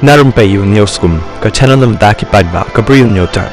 Na Rympei U ka channel nabynta ki paidbah ka Bri U Hynñiewtrep.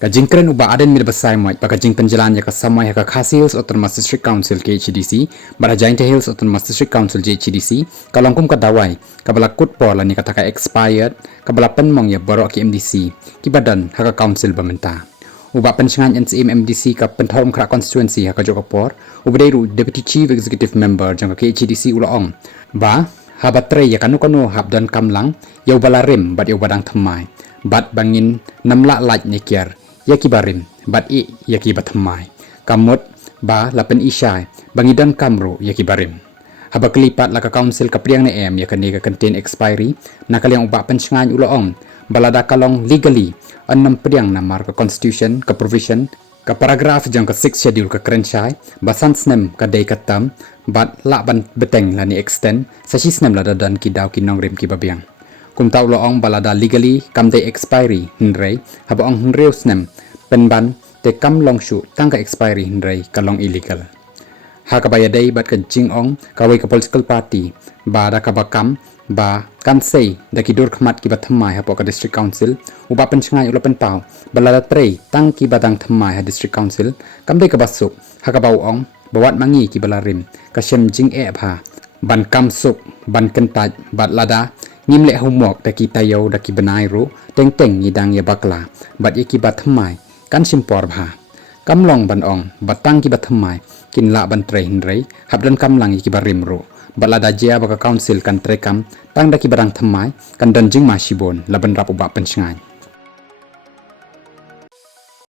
Ka jingkren uba aden mir basai moy pa ka jing penjalan ya ka samai ka Khasi Hills Autonomous District Council KHDC bara Giant Hills Autonomous District Council JHDC ka longkum ka dawai ka balakut por lani ka taka expired ka balapan mong ya baroh ki MDC ki badan ha ka council bamenta uba pensingan NCM MDC ka penthom kra constituency ha ka jokapor ubderu deputy chief executive member jang ka KHDC ulaong ba habatre ya kanu habdan kamlang ya balarim bat ya badang thymmai bat bangin namla laj nekiar yaki barim bat I yaki bathamai kamut ba lapen isai bangidan kamro yaki barim haba kelipat la ka council ka priang na em ya kani ka contain expiry nakaliang uba pensingan ulaong balada kalong legally annam priang na mar ka constitution ka provision ka paragraph jang ka 6 schedule ka krenchai basan snem ka day katam bat la ban beteng la ni extend sa sisnem la dadan ki daw ki nongrim ki babiang kum taw loong balada legally kam day expiry hinrei haba ong hinreu snem penban te kam long shu tang ka expiry hinrei ka long illegal ha ka bayaday bat ka jingong ka wei ka political party ba da ka bakam ba kan sei da ki dur khmat ki bathamai ha po ka district council uba pensingai ula penpaw balada trei tang ki badang thymmai ha district council kam day ka basuk ha ka bawong bawat mangi ki balarim ka shem jing e pha ban kam suk ban kentaj bat lada ngimle humok da ki tayo da ki benai ru teng ngidang ya bakla bat ye ki bathamai kan simpor bha kamlong ban ong batang ki bathamai kin la ban tre hinrei habdan kamlang ki barim ru balada jia baka council kan trekam tang da ki barang thymmai kan dan jingma Shibun laban rap uba pensingai